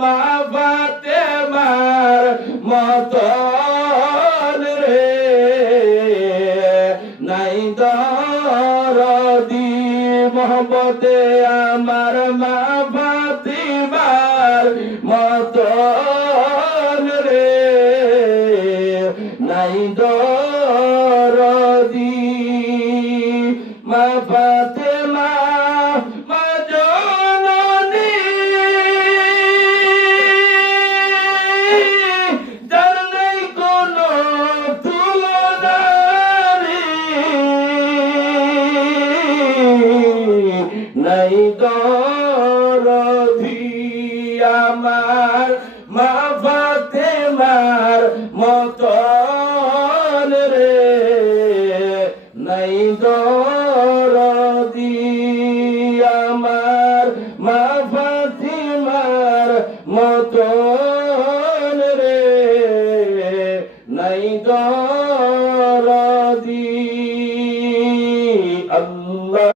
মা ফাতেমার মতন রে নাই দরদি মোহব্বতে আমার মা ফাতেমার মতন রে নাই দরদি মা ফাতেমা মা জননী যার নাই কোনো তুলনা রে নাই দরদি আমার মা ফাতেমার মতন রে নাই দরদি আমার মা ফাতেমার মতন রে নাই দরদি। আল্লাহ।